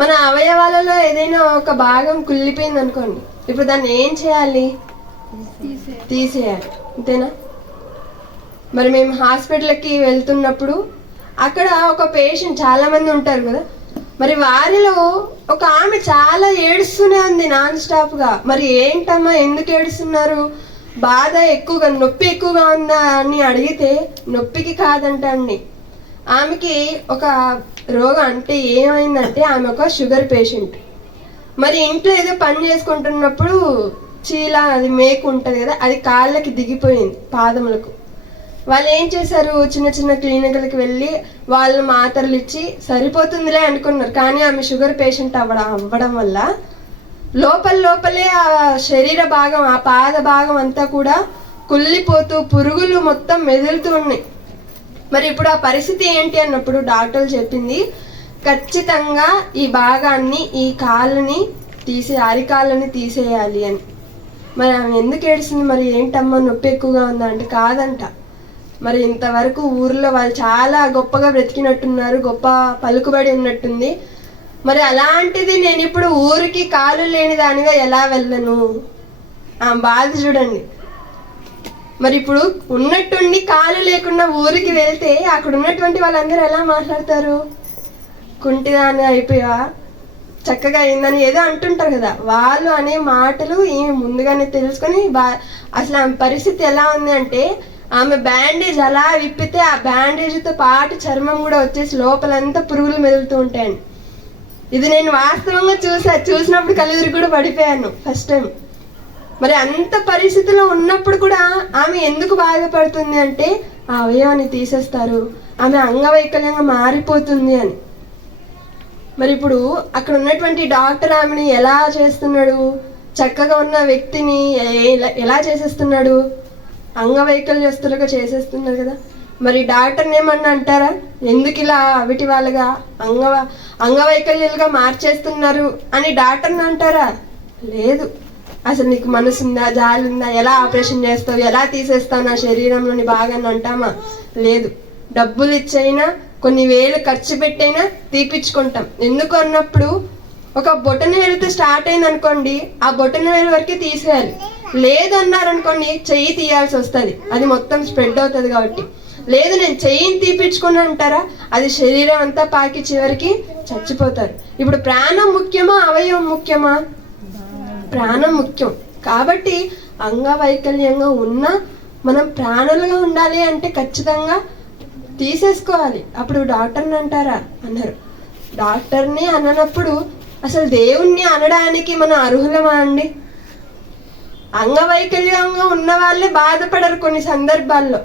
మన అవయవాలలో ఏదైనా ఒక భాగం కుళ్ళిపోయింది అనుకోండి, ఇప్పుడు దాన్ని ఏం చేయాలి? తీసేయాలి, అంతేనా? మరి మేము హాస్పిటల్కి వెళ్తున్నప్పుడు అక్కడ ఒక పేషెంట్, చాలా మంది ఉంటారు కదా, మరి వారిలో ఒక ఆమె చాలా ఏడుస్తూనే ఉంది నాన్ స్టాప్గా. మరి ఏంటమ్మా ఎందుకు ఏడుస్తున్నారు? బాధ ఎక్కువగా, నొప్పి ఎక్కువగా ఉందా అని అడిగితే నొప్పికి కాదంట అండి, ఆమెకి ఒక రోగం. అంటే ఏమైందంటే ఆమె ఒక షుగర్ పేషెంట్. మరి ఇంట్లో ఏదో పని చేసుకుంటున్నప్పుడు చీల, అది మేకు ఉంటుంది కదా, అది కాళ్ళకి దిగిపోయింది, పాదములకు. వాళ్ళు ఏం చేశారు? చిన్న చిన్న క్లినిక్లకి వెళ్ళి వాళ్ళు మాత్రలు ఇచ్చి సరిపోతుందిలే అనుకున్నారు. కానీ ఆమె షుగర్ పేషెంట్ అవ్వడం వల్ల లోపలే ఆ శరీర భాగం, ఆ పాద భాగం అంతా కూడా కుళ్ళిపోతూ పురుగులు మొత్తం మెదులుతూ ఉన్నాయి. మరి ఇప్పుడు ఆ పరిస్థితి ఏంటి అన్నప్పుడు డాక్టర్లు చెప్పింది, ఖచ్చితంగా ఈ భాగాన్ని, ఈ కాళ్ళని అరికాళ్ళని తీసేయాలి అని. మరి ఆమె ఎందుకు ఏడుస్తుంది? మరి ఏంటమ్మా నొప్పి ఎక్కువగా ఉందా అంటే కాదంట. మరి ఇంతవరకు ఊర్లో వాళ్ళు చాలా గొప్పగా బ్రతికినట్టున్నారు, గొప్ప పలుకుబడి ఉన్నట్టుంది. మరి అలాంటిది నేను ఇప్పుడు ఊరికి కాలు లేని దానిగా ఎలా వెళ్ళను? ఆ బాధ చూడండి. మరి ఇప్పుడు ఉన్నట్టుండి కాలు లేకుండా ఊరికి వెళ్తే అక్కడ ఉన్నటువంటి వాళ్ళందరూ ఎలా మాట్లాడతారు? కుంటిదాన్ని అయిపోయావా, చక్కగా అయిందని ఏదో అంటుంటారు కదా, వాళ్ళు అనే మాటలు ఈమె ముందుగానే తెలుసుకొని అసలు ఆమె పరిస్థితి ఎలా ఉంది అంటే, ఆమె బ్యాండేజ్ అలా విప్పితే ఆ బ్యాండేజ్తో పాటు చర్మం కూడా వచ్చేసి లోపలంతా పురుగులు మెదులుతూ ఉంటాయండి. ఇది నేను వాస్తవంగా చూసినప్పుడు కళ్ళెదురు కూడా పడిపోయాను ఫస్ట్ టైం. మరి అంత పరిస్థితిలో ఉన్నప్పుడు కూడా ఆమె ఎందుకు బాధపడుతుంది అంటే, ఆ అవయవాన్ని తీసేస్తారు, ఆమె అంగవైకల్యంగా మారిపోతుంది అని. మరి ఇప్పుడు అక్కడ ఉన్నటువంటి డాక్టర్ ఆమెని ఎలా చేస్తున్నాడు, చక్కగా ఉన్న వ్యక్తిని ఎలా చేసేస్తున్నాడు, అంగవైకల్యస్తులుగా చేసేస్తున్నారు కదా. మరి డాక్టర్ని ఏమన్నా అంటారా, ఎందుకు ఇలా అవిటి వాళ్ళగా అంగవైకల్యాలుగా మార్చేస్తున్నారు అని డాక్టర్ని అంటారా? లేదు. అసలు నీకు మనసుందా, జాలి ఉందా, ఎలా ఆపరేషన్ చేస్తావు, ఎలా తీసేస్తావు నా శరీరంలోని భాగాన్ని అంటామా? లేదు. డబ్బులు ఇచ్చైనా కొన్ని వేలు ఖర్చు పెట్టైనా తీపిచ్చుకుంటాం. ఎందుకు అన్నప్పుడు ఒక బొటన వేలుతో స్టార్ట్ అయింది అనుకోండి, ఆ బొటన వేలు వరకే తీసేయాలి. లేదు అన్నారనుకోండి, చెయ్యి తీయాల్సి వస్తుంది, అది మొత్తం స్ప్రెడ్ అవుతుంది కాబట్టి. లేదు నేను చెయ్యిని తీపిచ్చుకుని అంటారా, అది శరీరం అంతా పాకి చివరికి చచ్చిపోతారు. ఇప్పుడు ప్రాణం ముఖ్యమా, అవయవం ముఖ్యమా? ప్రాణం ముఖ్యం. కాబట్టి అంగవైకల్యంగా ఉన్న మనం ప్రాణులుగా ఉండాలి అంటే ఖచ్చితంగా తీసేసుకోవాలి. అప్పుడు డాక్టర్ని అంటారా? అన్నారు. డాక్టర్ని అననప్పుడు అసలు దేవుణ్ణి అనడానికి మనం అర్హులమా అండి? అంగవైకల్యంగా ఉన్న వాళ్ళే బాధపడరు కొన్ని సందర్భాల్లో,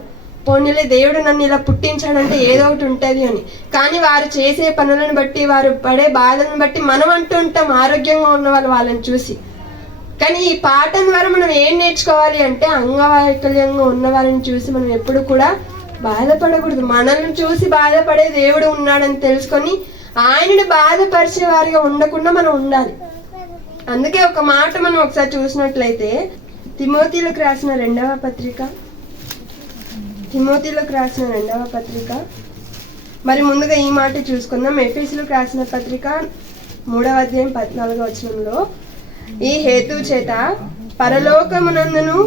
పోనీలే దేవుడు నన్ను ఇలా పుట్టించాడంటే ఏదో ఒకటి ఉంటుంది అని. కానీ వారు చేసే పనులను బట్టి, వారు పడే బాధలను బట్టి మనం అంటూ ఉంటాం ఆరోగ్యంగా ఉన్న వాళ్ళని చూసి. కానీ ఈ పాఠం ద్వారా మనం ఏం నేర్చుకోవాలి అంటే, అంగవైకల్యంగా ఉన్న వాళ్ళని చూసి మనం ఎప్పుడు కూడా బాధపడకూడదు. మనల్ని చూసి బాధపడే దేవుడు ఉన్నాడని తెలుసుకొని ఆయనని బాధపరిచే వారిగా ఉండకుండా మనం ఉండాలి. అందుకే ఒక మాట మనం ఒకసారి చూసినట్లయితే, తిమోతిలకు రాసిన రెండవ పత్రిక మరి ముందుగా ఈ మాట చూసుకుందాం. ఎఫెసీయులకు రాసిన పత్రిక 3వ అధ్యాయం 14వ వచనంలో, ఈ హేతువు చేత పరలోకమునందును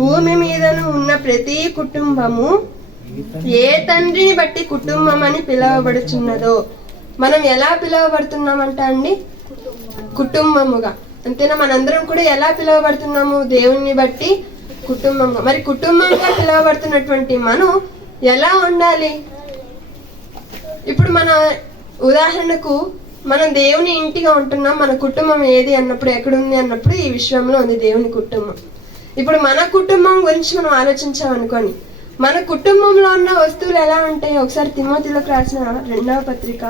భూమి మీదను ఉన్న ప్రతి కుటుంబము ఏ తండ్రిని బట్టి కుటుంబం అని పిలువబడుచున్నదో. మనం ఎలా పిలువబడుతున్నామంట అండి? కుటుంబముగా. అంతేనా? మనందరం కూడా ఎలా పిలువబడుతున్నాము? దేవుణ్ణి బట్టి కుటుంబంగా. మరి కుటుంబంగా పిలువబడుతున్నటువంటి మనం ఎలా ఉండాలి? ఇప్పుడు మన ఉదాహరణకు మనం దేవుని ఇంటిగా ఉంటున్నాం, మన కుటుంబం ఏది అన్నప్పుడు, ఎక్కడుంది అన్నప్పుడు ఈ విశ్వంలో ఉంది దేవుని కుటుంబం. ఇప్పుడు మన కుటుంబం గురించి మనం ఆలోచించామనుకోండి, మన కుటుంబంలో ఉన్న వస్తువులు ఎలా ఉంటాయి? ఒకసారి తిమోతిలకు రాసిన రెండవ పత్రిక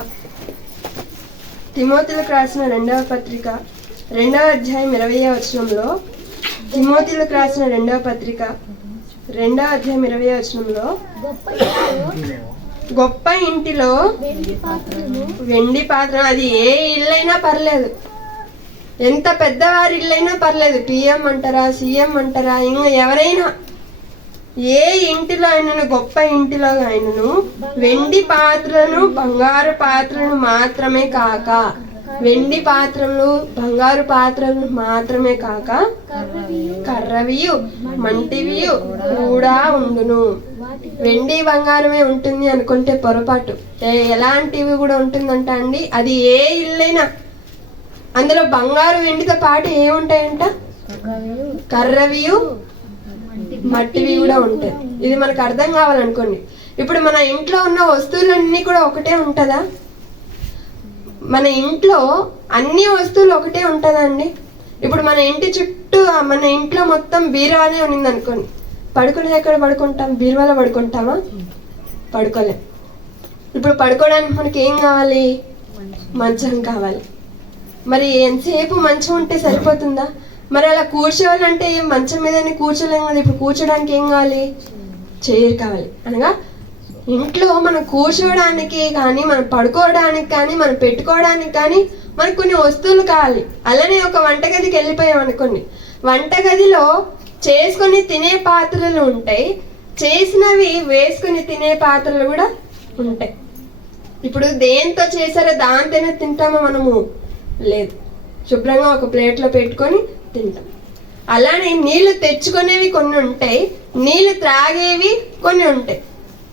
2వ అధ్యాయం 20వ వచనంలో, తిమోతిలకు రాసిన 2వ పత్రిక 2వ అధ్యాయం 20వ వచనంలో, గొప్ప ఇంటిలో వెండి పాత్ర, అది ఏ ఇల్లైనా పర్లేదు, ఎంత పెద్దవారి ఇల్లైనా పర్లేదు, పిఎం అంటారా, సీఎం అంటారా, ఇంకా ఎవరైనా, ఏ ఇంటిలో అయినను, గొప్ప ఇంటిలో అయినను వెండి పాత్రలను బంగారు పాత్రలను మాత్రమే కాక, వెండి పాత్రలు బంగారు పాత్రలను మాత్రమే కాక కర్రవియు మంటివియు కూడా ఉండును. వెండి బంగారమే ఉంటుంది అనుకుంటే పొరపాటు. ఎలాంటివి కూడా ఉంటుందంట అండి, అది ఏ ఇల్లైనా అందులో బంగారు వెండితో పాటు ఏముంటాయంట? కర్రవియు మట్టివి కూడా ఉంటాయి. ఇది మనకు అర్థం కావాలనుకోండి. ఇప్పుడు మన ఇంట్లో ఉన్న వస్తువులన్నీ కూడా ఒకటే ఉంటుందా? మన ఇంట్లో అన్ని వస్తువులు ఒకటే ఉంటుందా అండి? ఇప్పుడు మన ఇంటి చుట్టూ, మన ఇంట్లో మొత్తం బీరువానే ఉన్నింది అనుకోండి, పడుకునేది ఎక్కడ పడుకుంటాం? బీరువాలో పడుకుంటామా? పడుకోలేం. ఇప్పుడు పడుకోవడానికి మనకి ఏం కావాలి? మంచం కావాలి. మరి ఎంతసేపు మంచం ఉంటే సరిపోతుందా? మరి అలా కూర్చోవాలంటే మంచం మీదనే కూర్చోలేం కదా. ఇప్పుడు కూర్చోడానికి ఏం కావాలి? చైర్ కావాలి. అనగా ఇంట్లో మనం కూర్చోవడానికి కానీ, మనం పడుకోవడానికి కానీ, మనం పెట్టుకోవడానికి కానీ మనకు కొన్ని వస్తువులు కావాలి. అలానే ఒక వంటగదికి వెళ్ళిపోయాం అనుకోండి, వంటగదిలో చేసుకొని తినే పాత్రలు ఉంటాయి, చేసినవి వేసుకొని తినే పాత్రలు కూడా ఉంటాయి. ఇప్పుడు దేంతో చేశారో దాంతోనే తింటామా మనము? లేదు. శుభ్రంగా ఒక ప్లేట్లో పెట్టుకొని తింటాం. అలానే నీళ్లు తెచ్చుకునేవి కొన్ని ఉంటాయి, నీళ్లు త్రాగేవి కొన్ని ఉంటాయి.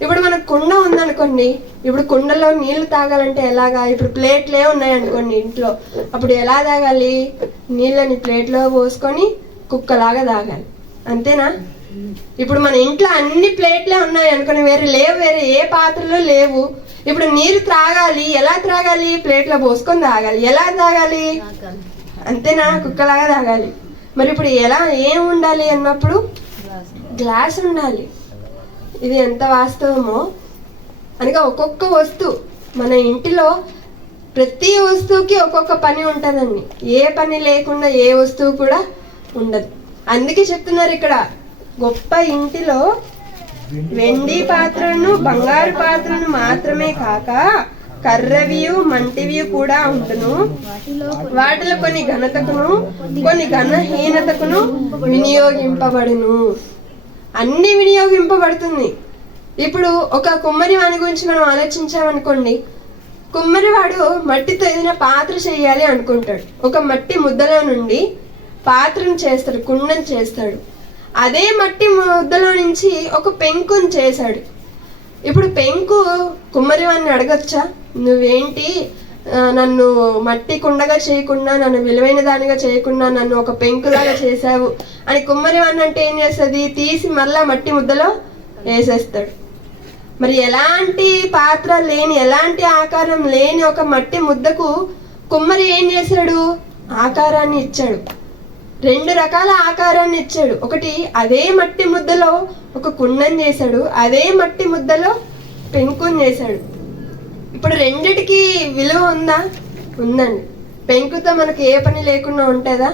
ఇప్పుడు మనకు కుండ ఉందనుకోండి, ఇప్పుడు కుండలో నీళ్లు తాగాలంటే ఎలాగా? ఇప్పుడు ప్లేట్లే ఉన్నాయనుకోండి ఇంట్లో, అప్పుడు ఎలా తాగాలి? నీళ్ళని ప్లేట్లో పోసుకొని కుక్కలాగా తాగాలి, అంతేనా? ఇప్పుడు మన ఇంట్లో అన్ని ప్లేట్లే ఉన్నాయి అనుకోని, వేరే ఏ పాత్రలు లేవు. ఇప్పుడు నీరు త్రాగాలి, ఎలా త్రాగాలి? ప్లేట్లో పోసుకొని తాగాలి. ఎలా తాగాలి? అంతేనా? కుక్కలాగా తాగాలి. మరి ఇప్పుడు ఏం ఉండాలి అన్నప్పుడు గ్లాస్ ఉండాలి. ఇది ఎంత వాస్తవమో అనగా ఒక్కొక్క వస్తువు మన ఇంటిలో ప్రతి వస్తువుకి ఒక్కొక్క పని ఉంటుందండి. ఏ పని లేకుండా ఏ వస్తువు కూడా ఉండదు. అందుకే చెప్తున్నారు ఇక్కడ, గొప్ప ఇంటిలో వెండి పాత్రను బంగారు పాత్రను మాత్రమే కాక కర్రవియు మంటివియు కూడా ఉంటును. వాటిలో కొన్ని ఘనతకును కొన్ని ఘనహీనతకును వినియోగింపబడును. అన్ని వినియోగింపబడుతుంది. ఇప్పుడు ఒక కుమ్మరి వాని గురించి మనం ఆలోచించామనుకోండి, కుమ్మరివాడు మట్టితో ఏదైనా పాత్ర చేయాలి అనుకుంటాడు. ఒక మట్టి ముద్దలో నుండి పాత్రను చేస్తాడు, కుండను చేస్తాడు. అదే మట్టి ముద్దలో నుంచి ఒక పెంకుని చేశాడు. ఇప్పుడు పెంకు కుమ్మరివాడిని అడగచ్చా, నువ్వేంటి నన్ను మట్టి కుండగా చేయకుండా, నన్ను విలువైన దానిగా చేయకుండా నన్ను ఒక పెంకులాగా చేశావు అని కుమ్మరివాడిని అంటే ఏం చేస్తుంది? తీసి మళ్ళా మట్టి ముద్దలో వేసేస్తాడు. మరి ఎలాంటి పాత్ర లేని, ఎలాంటి ఆకారం లేని ఒక మట్టి ముద్దకు కుమ్మరి ఏం చేశాడు? ఆకారాన్ని ఇచ్చాడు. 2 రకాల ఆకారాన్ని ఇచ్చాడు. ఒకటి అదే మట్టి ముద్దలో ఒక కుండని చేశాడు, అదే మట్టి ముద్దలో పెంకుని చేశాడు. ఇప్పుడు రెండిటికి విలువ ఉందా? ఉందండి. పెంకుతో మనకు ఏ పని లేకుండా ఉంటుందా?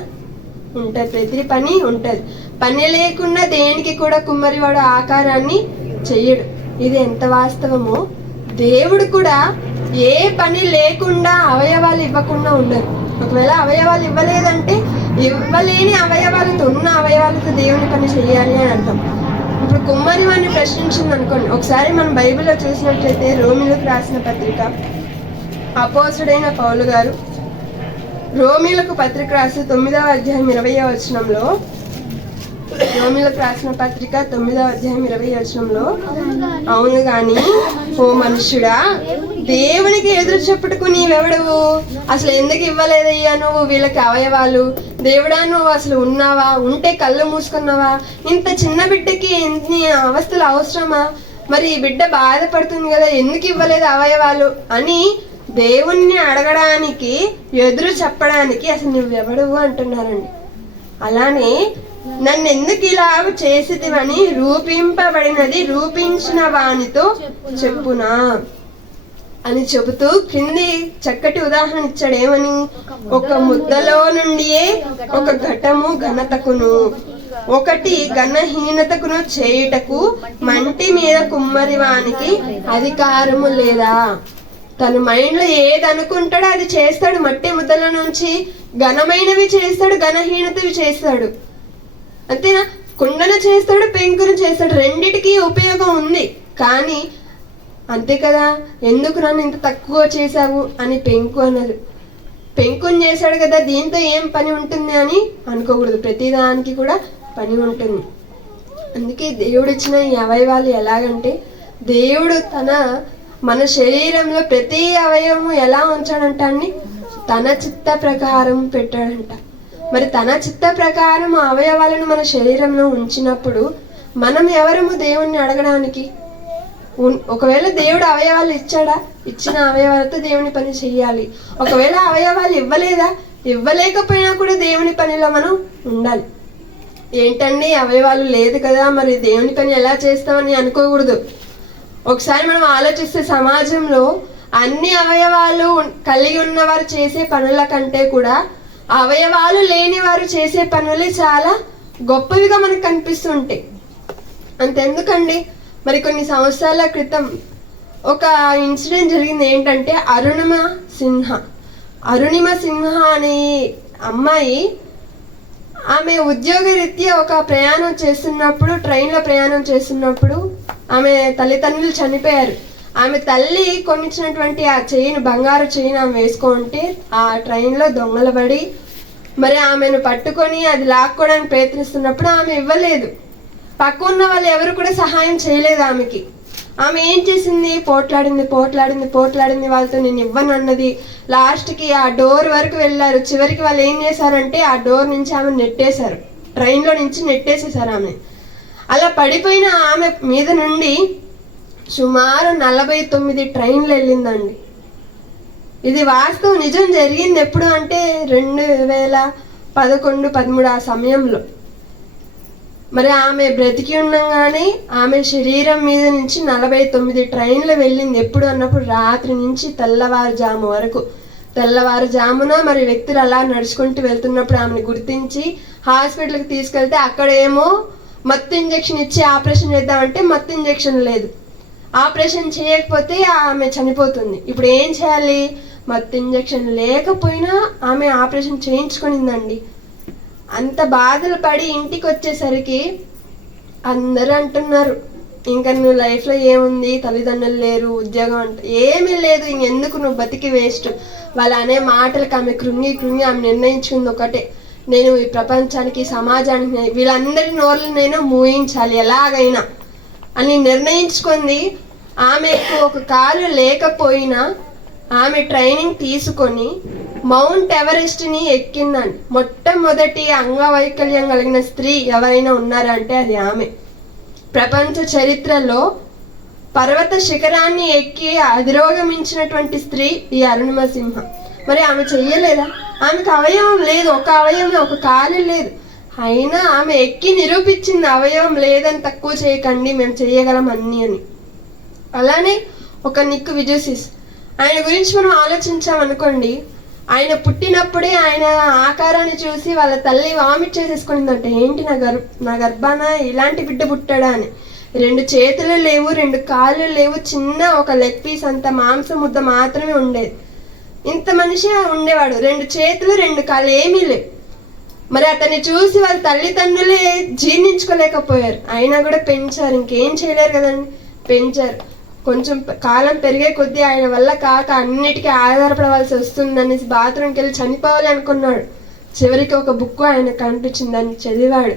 ఉంటుంది. ప్రతి పని ఉంటుంది. పని లేకుండా దేనికి కూడా కుమ్మరివాడు ఆకారాన్ని చెయ్యడు. ఇది ఎంత వాస్తవమో, దేవుడు కూడా ఏ పని లేకుండా అవయవాలు ఇవ్వకుండా ఉండరు. ఒకవేళ అవయవాలు ఇవ్వలేదంటే ఇవ్వలేని అవయవాలతో, ఉన్న అవయవాలతో దేవుని పని చేయాలి అని అర్థం. ఇప్పుడు కుమ్మరి వాడిని ప్రశ్నించింది అనుకోండి. ఒకసారి మనం బైబిల్లో చూసినట్లయితే రోమిలకు రాసిన పత్రిక, అపోస్తుడైన పౌలు గారు రోమిలకు పత్రిక రాసి 9వ అధ్యాయం 20వ వచనంలో, రోమిలకు రాసిన పత్రిక 9వ అధ్యాయం 20వ వచనంలో, అవును గాని ఓ మనుష్యుడా, దేవునికి ఎదురు చెప్పుటకు నీవెవడవు? అసలు ఎందుకు ఇవ్వలేదయ్యా నువ్వు వీళ్ళకి అవయవాలు? దేవుడా, నువ్వు అసలు ఉన్నావా? ఉంటే కళ్ళు మూసుకున్నావా? ఇంత చిన్న బిడ్డకి ఎన్ని అవస్థలు అవసరమా? మరి ఈ బిడ్డ బాధపడుతుంది కదా, ఎందుకు ఇవ్వలేదు అవయవాలు అని దేవుణ్ణి అడగడానికి, ఎదురు చెప్పడానికి అసలు నువ్వెవడవు అంటున్నారండి. అలానే నన్ను ఎందుకు ఇలా చేసితివని రూపింపబడినది రూపించిన వానితో చెప్పునా అని చెబుతూ కింది చక్కటి ఉదాహరణ ఇచ్చాడు. ఏమని? ఒక ముద్దలో నుండియే ఒక ఘటము ఘనతకును, ఒకటి ఘనహీనతకును చేయుటకు మంటి మీద కుమ్మరి వానికి అధికారము లేదా? తన మైండ్ లో ఏది అనుకుంటాడో అది చేస్తాడు. మట్టి ముద్దల నుంచి ఘనమైనవి చేస్తాడు, ఘనహీనతవి చేస్తాడు. అంతేనా? కుండను చేస్తాడు, పెంకును చేస్తాడు. రెండిటికి ఉపయోగం ఉంది. కానీ అంతే కదా, ఎందుకు నన్ను ఇంత తక్కువ చేశావు అని పెంకు అన్నారు. పెంకుని చేశాడు కదా, దీంతో ఏం పని ఉంటుంది అని అనుకోకూడదు. ప్రతిదానికి కూడా పని ఉంటుంది. అందుకే దేవుడు ఇచ్చిన ఈ అవయవాలు ఎలాగంటే, దేవుడు మన శరీరంలో ప్రతి అవయవము ఎలా ఉంచాడంట అండి? తన చిత్త ప్రకారం పెట్టాడంట. మరి తన చిత్త ప్రకారం అవయవాలను మన శరీరంలో ఉంచినప్పుడు మనం ఎవరము దేవుణ్ణి అడగడానికి? ఒకవేళ దేవుడు అవయవాలు ఇచ్చాడా? ఇచ్చిన అవయవాలతో దేవుని పని చెయ్యాలి. ఒకవేళ అవయవాలు ఇవ్వలేదా? ఇవ్వలేకపోయినా కూడా దేవుని పనిలో మనం ఉండాలి. ఏంటండి అవయవాలు లేదు కదా, మరి దేవుని పని ఎలా చేస్తామని అనుకోకూడదు. ఒకసారి మనం ఆలోచిస్తే సమాజంలో అన్ని అవయవాలు కలిగి ఉన్నవారు చేసే పనుల కంటే కూడా అవయవాలు లేని వారు చేసే పనులే చాలా గొప్పవిగా మనకు కనిపిస్తుంటాయి. అంతెందుకండి, మరి కొన్ని సంవత్సరాల క్రితం ఒక ఇన్సిడెంట్ జరిగింది. ఏంటంటే అరుణిమ సింహ అనే అమ్మాయి, ఆమె ఉద్యోగరీత్యా ఒక ప్రయాణం చేస్తున్నప్పుడు, ట్రైన్లో ప్రయాణం చేస్తున్నప్పుడు ఆమె తల్లిదండ్రులు చనిపోయారు. ఆమె తల్లి కొనిచ్చినటువంటి ఆ చైన్, బంగారు చైన్ ఆమె వేసుకుంటే ఆ ట్రైన్లో దొంగలు పడి మరి ఆమెను పట్టుకొని అది లాక్కోవడానికి ప్రయత్నిస్తున్నప్పుడు ఆమె ఇవ్వలేదు. పక్క ఉన్న వాళ్ళు ఎవరు కూడా సహాయం చేయలేదు ఆమెకి. ఆమె ఏం చేసింది? పోట్లాడింది వాళ్ళతో, నేను ఇవ్వను అన్నది. లాస్ట్కి ఆ డోర్ వరకు వెళ్ళారు. చివరికి వాళ్ళు ఏం చేశారంటే ఆ డోర్ నుంచి ఆమె నెట్టేశారు, ట్రైన్లో నుంచి నెట్టేసేసారు ఆమె. అలా పడిపోయిన ఆమె మీద నుండి సుమారు 49 ట్రైన్లు వెళ్ళిందండి. ఇది వాస్తవం, నిజం. జరిగింది ఎప్పుడు అంటే 2011-13 ఆ సమయంలో. మరి ఆమె బ్రతికి ఉండగానే ఆమె శరీరం మీద నుంచి 49 ట్రైన్లు వెళ్ళింది. ఎప్పుడు అన్నప్పుడు రాత్రి నుంచి తెల్లవారుజాము వరకు. తెల్లవారుజామున మరి వ్యక్తులు అలా నడుచుకుంటూ వెళ్తున్నప్పుడు ఆమెను గుర్తించి హాస్పిటల్కి తీసుకెళ్తే అక్కడేమో మత్తు ఇంజెక్షన్ ఇచ్చి ఆపరేషన్ చేద్దామంటే మత్తు ఇంజెక్షన్ లేదు. ఆపరేషన్ చేయకపోతే ఆమె చనిపోతుంది. ఇప్పుడు ఏం చేయాలి? మత్తు ఇంజెక్షన్ లేకపోయినా ఆమె ఆపరేషన్ చేయించుకునిందండి. అంత బాధలు పడి ఇంటికి వచ్చేసరికి అందరూ అంటున్నారు, ఇంకా నువ్వు లైఫ్లో ఏముంది, తల్లిదండ్రులు లేరు, ఉద్యోగం అంటే ఏమీ లేదు, ఇంకెందుకు నువ్వు బతికి వేస్ట్. వాళ్ళు అనే మాటలకు ఆమె కృంగి ఆమె నిర్ణయించుకుంది ఒకటే, నేను ఈ ప్రపంచానికి సమాజానికి వీళ్ళందరి నోర్లు నేను మూయించాలి ఎలాగైనా అని నిర్ణయించుకుంది. ఆమెకు ఒక కాలు లేకపోయినా ఆమె ట్రైనింగ్ తీసుకొని మౌంట్ ఎవరెస్ట్ని ఎక్కిందండి. మొట్టమొదటి అంగవైకల్యం కలిగిన స్త్రీ ఎవరైనా ఉన్నారంటే అది ఆమె. ప్రపంచ చరిత్రలో పర్వత శిఖరాన్ని ఎక్కి అధిరోగమించినటువంటి స్త్రీ ఈ అరుణిమ సింహ. మరి ఆమె చెయ్యలేదా? ఆమెకు అవయవం లేదు, ఒక అవయవం, ఒక కాలు లేదు. అయినా ఆమె ఎక్కి నిరూపించింది, అవయవం లేదని తక్కువ చేయకండి, మేము చేయగలం అన్నీ అని. అలానే ఒక నిక్ విజూసిస్, ఆయన గురించి మనం ఆలోచించామనుకోండి, ఆయన పుట్టినప్పుడే ఆయన ఆకారాన్ని చూసి వాళ్ళ తల్లి వామిట్ చేసేసుకునిందంట. ఏంటి నా గర్భాన ఇలాంటి బిడ్డ పుట్టాడా అని. 2 చేతులు లేవు, 2 కాళ్ళు లేవు, చిన్న ఒక లెగ్ పీస్ అంత మాంసం ముద్ద మాత్రమే ఉండేది. ఇంత మనిషి ఉండేవాడు, 2 చేతులు 2 కాళ్ళు ఏమీ లేవు. మరి అతన్ని చూసి వాళ్ళ తల్లిదండ్రులే జీర్ణించుకోలేకపోయారు. అయినా కూడా పెంచారు, ఇంకేం చేయలేరు కదండి, పెంచారు. కొంచెం కాలం పెరిగే కొద్దీ ఆయన వల్ల కాక అన్నిటికీ ఆధారపడవలసి వస్తుందనేసి బాత్రూమ్కి వెళ్ళి చనిపోవాలి అనుకున్నాడు. చివరికి ఒక బుక్ ఆయన కనిపించింది, దాన్ని చదివాడు.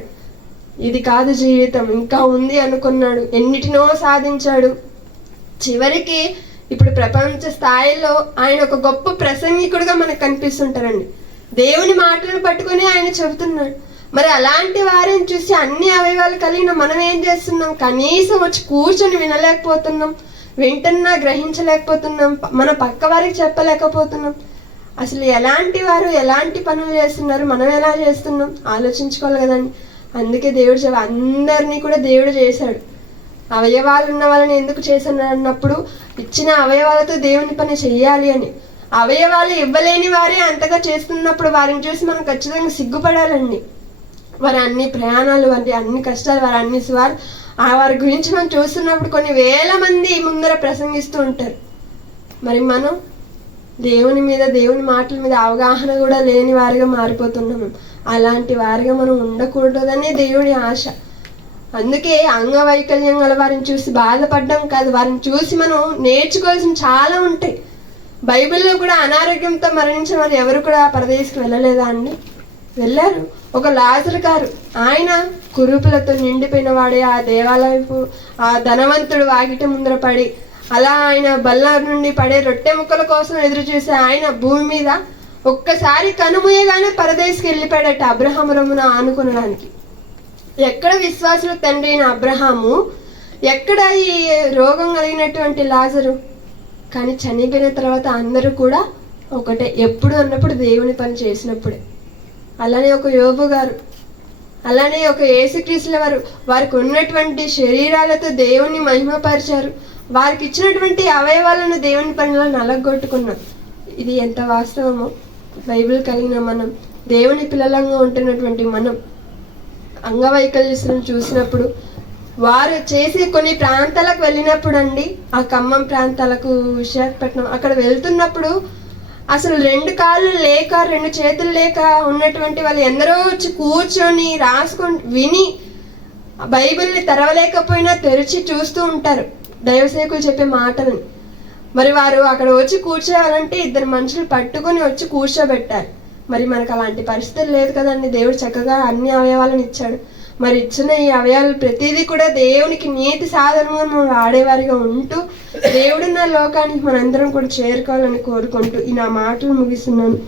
ఇది కాదు జీవితం, ఇంకా ఉంది అనుకున్నాడు. ఎన్నిటినో సాధించాడు. చివరికి ఇప్పుడు ప్రపంచ స్థాయిలో ఆయన ఒక గొప్ప ప్రసంగికుడుగా మనకు కనిపిస్తుంటారండి. దేవుని మాటలను పట్టుకుని ఆయన చెబుతున్నాడు. మరి అలాంటి వారిని చూసి అన్ని అవయవాలు కలిగిన మనం ఏం చేస్తున్నాం? కనీసం వచ్చి కూర్చొని వినలేకపోతున్నాం, వింటున్నా గ్రహించలేకపోతున్నాం, మన పక్క వారికి చెప్పలేకపోతున్నాం. అసలు ఎలాంటి వారు ఎలాంటి పనులు చేస్తున్నారు, మనం ఎలా చేస్తున్నాం ఆలోచించుకోవాలి కదండి. అందుకే దేవుడు అందరినీ కూడా దేవుడు చేశాడు. అవయవాలు ఉన్న వాళ్ళని ఎందుకు చేశాను అన్నప్పుడు, ఇచ్చిన అవయవాలతో దేవుని పని చెయ్యాలి అని. అవయవాలు ఇవ్వలేని వారే అంతగా చేస్తున్నప్పుడు వారిని చూసి మనం ఖచ్చితంగా సిగ్గుపడాలండి. వారి అన్ని ప్రయాణాలు, వారి అన్ని కష్టాలు, వారి అన్ని వారి గురించి మనం చూస్తున్నప్పుడు కొన్ని వేల మంది ముందర ప్రసంగిస్తూ ఉంటారు. మరి మనం దేవుని మీద, దేవుని మాటల మీద అవగాహన కూడా లేని వారిగా మారిపోతున్నాము. అలాంటి వారిగా మనం ఉండకూడదనే దేవుడి ఆశ. అందుకే అంగవైకల్యం గల వారిని చూసి బాధపడడం కాదు, వారిని చూసి మనం నేర్చుకోవాల్సిన చాలా ఉంటాయి. బైబిల్లో కూడా అనారోగ్యంతో మరణించిన వారు ఎవరు కూడా పరదేశికి వెళ్ళలేదా అండి? వెళ్ళారు. ఒక లాజరు గారు, ఆయన కురూపులతో నిండిపోయిన వాడే ఆ దేవాలయపు ఆ ధనవంతుడు వాకిట ముందర పడి, అలా ఆయన బల్ల నుండి పడే రొట్టె ముక్కల కోసం ఎదురు చూసి ఆయన భూమి మీద ఒక్కసారి కనుమూయగానే పరదేశికి వెళ్ళిపోయాడట అబ్రహాము రొమ్మున ఆనుకునడానికి. ఎక్కడ విశ్వాసుల తండ్రి అయిన అబ్రహాము, ఎక్కడ ఈ రోగం కలిగినటువంటి లాజరు? కానీ చనిపోయిన తర్వాత అందరూ కూడా ఒకటే, ఎప్పుడు అన్నప్పుడు దేవుని పని చేసినప్పుడే. అలానే ఒక యోబు గారు, అలానే ఒక యేసుక్రీస్తుల వారు, వారికి ఉన్నటువంటి శరీరాలతో దేవుని మహిమపరిచారు. వారికి ఇచ్చినటువంటి అవయవాలను దేవుని పనిలో నలగొట్టుకున్నాం. ఇది ఎంత వాస్తవమో బైబిల్ కలిగిన మనం, దేవుని పిల్లలంగా ఉంటున్నటువంటి మనం అంగవైకల్యస్తులను చూసినప్పుడు, వారు చేసే కొన్ని ప్రాంతాలకు వెళ్ళినప్పుడు అండి, ఆ ఖమ్మం ప్రాంతాలకు, విశాఖపట్నం అక్కడ వెళ్తున్నప్పుడు అసలు 2 కాళ్ళు లేక 2 చేతులు లేక ఉన్నటువంటి వాళ్ళు ఎందరో వచ్చి కూర్చొని రాసుకొని విని బైబిల్ని తెరవలేకపోయినా తెరిచి చూస్తూ ఉంటారు దైవసేవకులు చెప్పే మాటలను. మరి వారు అక్కడ వచ్చి కూర్చోవాలంటే 2 మనుషులు పట్టుకొని వచ్చి కూర్చోబెట్టాలి. మరి మనకు అలాంటి పరిస్థితులు లేదు కదండి. దేవుడు చక్కగా అన్ని అవయవాలను ఇచ్చాడు. మరి ఇచ్చిన ఈ అవయాలు ప్రతిదీ కూడా దేవునికి నీతి సాధనగా మనం ఆడేవారిగా ఉంటూ దేవుడున్న లోకానికి మనందరం కూడా చేరుకోవాలని కోరుకుంటూ ఈ నా మాటలు ముగిస్తున్నాను.